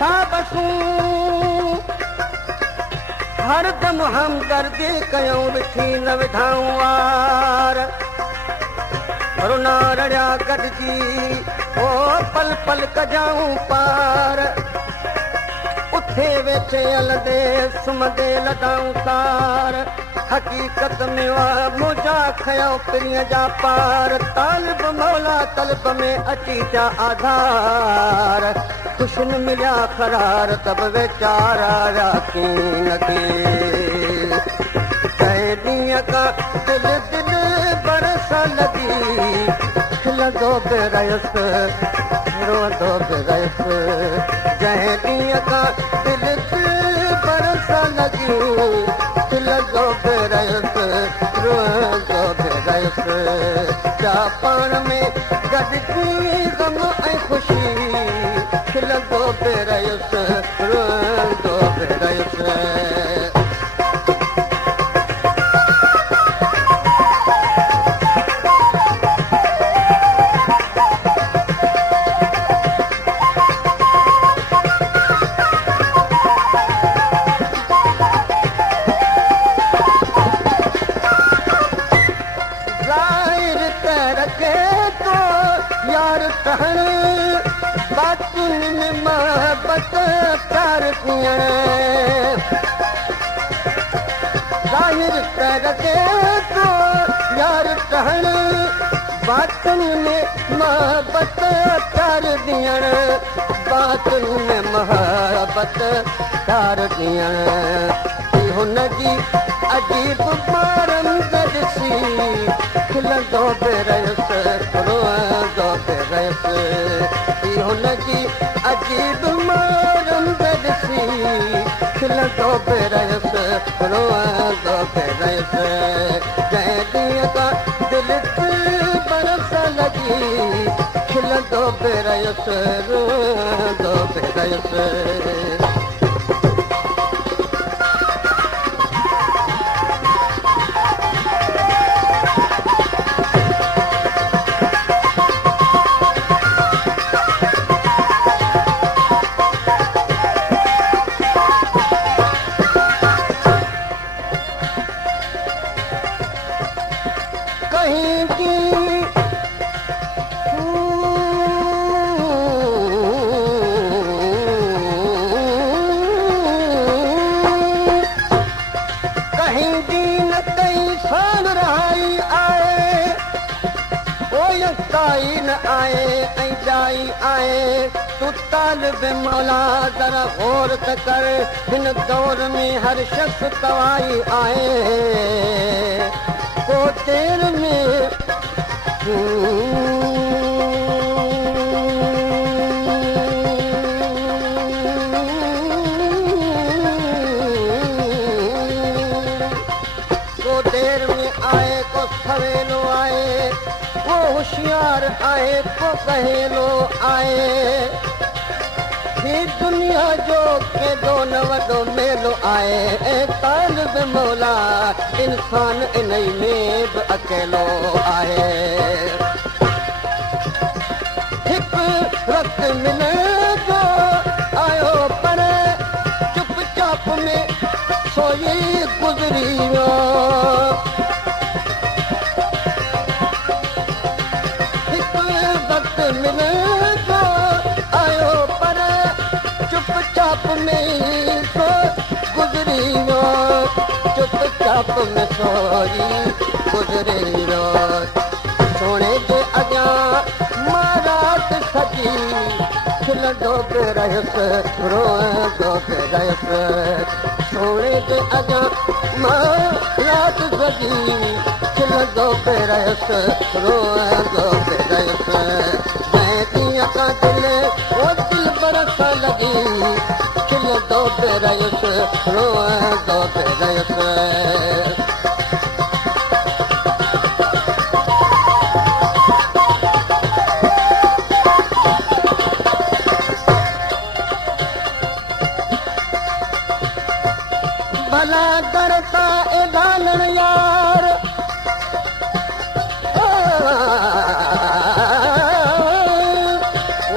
छा बसूं हरदम हमदर्दी कयूं विठी न विधाऊं वार रुना रड़िया गॾिजी ओ पल पल कजाऊं पार उथे वेठे हलंदे सुम्हंदे लॾाऊं तार हक़ीक़त में मुंहिंजा खयूं पिरीअ जा पार तालिब मौला तलब में अची जा आधार ख़ुशियुनि मिलिया क़रार तब वीचारा राखीन खे कंहिं ॾींहं खां दिल दिल बरस लॻी खिलंदो बि रहियुसि रोअंदो बि रहियुसि जंहिं ॾींहं खां दिल दिल बरस लॻी खिलंदो बि रहियुसि रोअंदो बि रहियुसि जा पाण में गॾिजी ग़म ऐं ख़ुशी खिलंदो बि रहियुसि रोअंदो बि रहियुसि मोहब्बत प्यार थियण ज़ाहिर कर के तो यार ठहण बातुन में मोहब्बत प्यार ॾियण बातुन में मोहब्बत प्यार ॾियण हुनजी अजीब बारंद ॾिसी खिलंदो बि रहियुसि रोअंदो बि रहियुसि हुनजी अजीब बारंद ॾिसी खिलंदो बि रहियुसि रोअंदो बि रहियुसि जंहिं ॾींहं खां दिल बरस लॻी खिलंदो बि रहियुसि रोअंदो बि रहियुसि तूं तालिब मौला ज़रा गौर त कर हिन दौर में हर शख़्स तवाई आहे को देर में को देर में आए को सवेलो आए को होशियार आए को कहेलो आए ही दुनिया जो केॾो न वॾो मेलो आहे ऐं तालिब मौला इंसान इन ई में बि अकेलो आहे हिकु वक़्तु मिले जो आयो पर चुपचाप में सोई गुज़री वियो हिकु वक़्तु मिले जो आयो पर चुपचाप में सो गुज़री वियो चुपचाप में सोई गुज़री वियो सोणे जे अॻियां महाराज सजी खिलंदो बि रहियुसि रोअंदो बि रहियुसि सोणे जे अॻियां महाराज सजी खिलंदो बि रहियुसि रोअंदो बि रहियुसि जंहिं ॾींहं खां दिल बरस लॻी खिलंदो बि रहियुसि रोअंदो बि रहियुसि भला दरता एदालण यार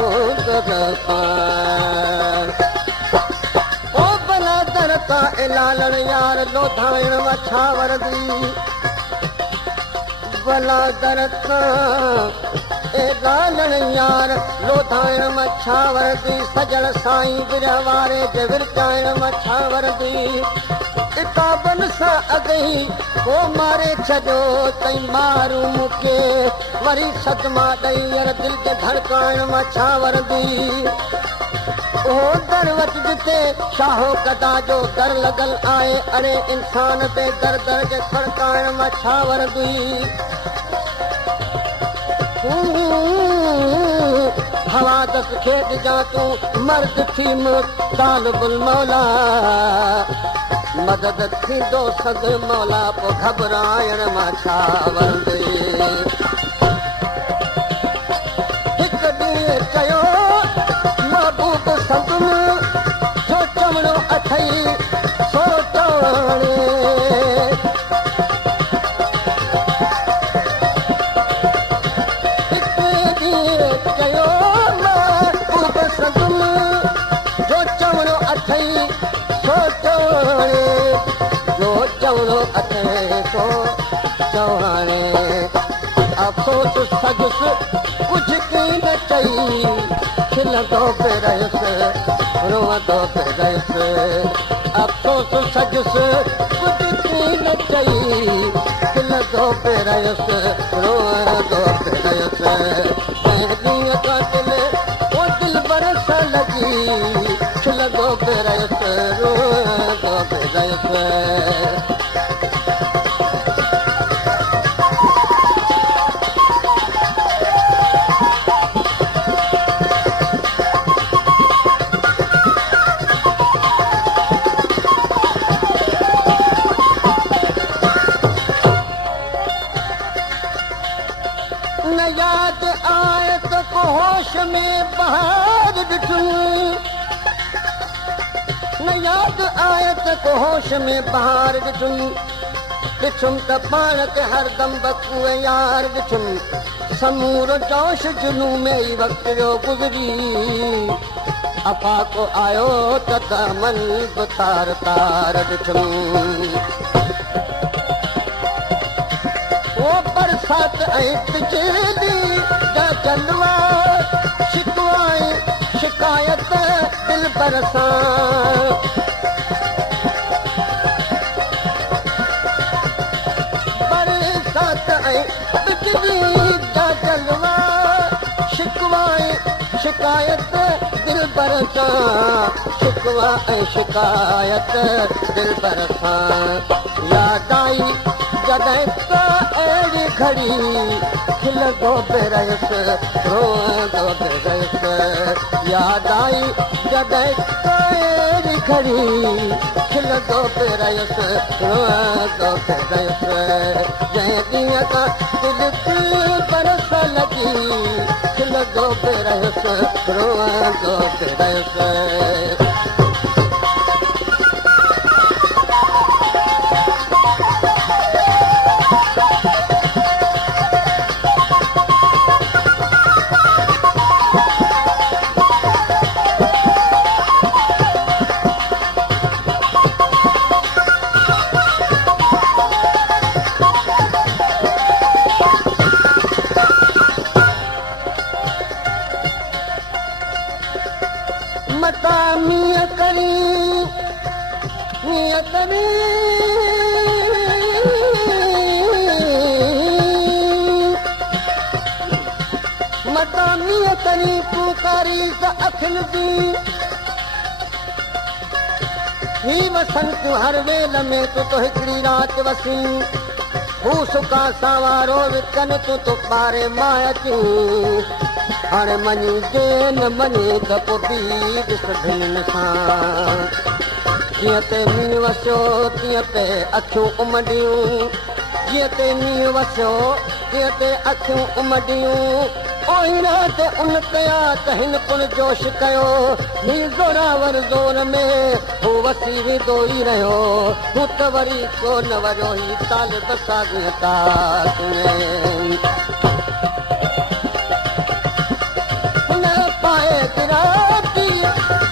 ओ दरता लोधाइण मछा वरदी भला दरत ए गालण यार लोधाइण मछा वरदी सजण साईं बिरह वारे जे विरचाइण मछा वरदी किताबन सां अगई को मारे छॾियो तई मारू मूंखे वरी सदमा ॾेई दिल ते धड़काइण मछा वरदी ओ दर वट जिते शाहो कदा जो दर लॻल आहे अड़े इंसान ते दर दर के खड़काइण मछा वरदी हवा दस खेत जा तूं मर्द थी तालिबुल मौला मदद थींदो सद मौला पोइ घबराइण मछा वरदी हिकु ॾींहुं चयो महबूब संदुम छो चवणो अथई सो चवाणे हिकु ॾींहुं चयो महबूब संदुम जो चवणो अथई सो चवाणे जो चवणो अथई सो चवाणे अफ़सोस सदुसि कुझु की न चई खिलंदो पे रहियुसि रोअंदो पे रहियुसि अफ़सोस सदुसि कुझु की न चई खिलंदो पे रहियुसि रोअंदो पे रहियुसि ऐं ॾींहं खां ओ दिल बरस लॻी खिलंदो पे रहियुसि रोअंदो पे रहियुसि याद आए तो होश में बहार ॾिठुम न याद आए तो होश में बहार ॾिठुम ॾिठुम त पाण खे हरदम बकुए यार ॾिठुम समूरो जोश जुनू में ई वक़्त जो गुज़री अफ़ाको आयो त दामन बि तार तार ॾिठुम बरसात ऐं बिजली जा जलवा शिकवाए शिकायत दिल बरसां बरसात ऐं बिजली जा जलवा शिकवाए शिकायत दिल बरसां शिकवा ऐं शिकायत दिल बरसां याद आई जॾहिं त अहिड़ी घड़ी खिलंदो पे रहियुसि रोअंदो पे रहियुसि याद आई जॾहिं त अहिड़ी घड़ी खिलंदो पे रहियुसि रोअंदो पे रहियुसि जंहिं ॾींहं खां दिल खे बरस लॻी खिलंदो पे रहियुसि रोअंदो पे रहियुसि मता मीअं करी मता मीअं करी पुकारी त अखियुनि जी ही वसंत हर वेल में तूं तो हिकिड़ी राति वसी हू सुका सावारो विकन तूं पारे मां अचूं हाणे मञी जे न मञे त पोइ बि ॾिस भिन सां जीअं ते मींहुं वसियो तीअं ते अखियूं उमडियूं जीअं ते मींहुं वसियो तीअं ते अखियूं उमडियूं ओहिड़ा ते उन कया त हिन पुरजोश कयो ही ज़ोरावर ज़ोर में हू वसी वेंदो ई रहियो हू त वरी कोन वरियो ही तालिब साॻियूं था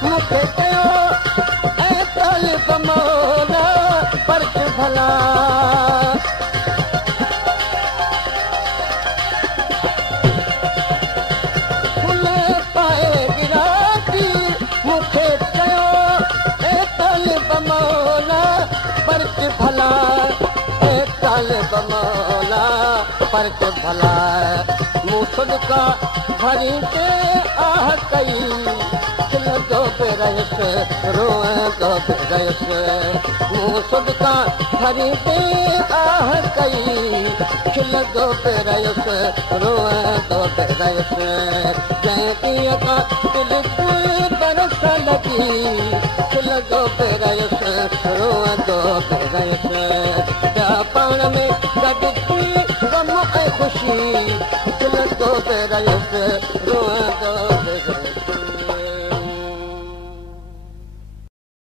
मूंखे कयो ऐं तालिब मौला पर भला फुल पाए गिराकी मूंखे चयो ए तालिब मौला पर्च भला ए तालिब मौला पर्च भला मूं सदका भरी ते आह कई खिलंदो पे रहियुसि रोअंदो पे रहियुसि मूं सदका भरी ते आह कई खिलंदो पे रहियुसि रोअंदो पे रहियुसि जंहिं ॾींहं खां दिलि ते बरस लॻी खिलंदो पे रहियुसि रोअंदो पे रहियुसि पाण में गॾु थी ग़म ऐं ख़ुशी खिलंदो पे रहियुसि रोअंदो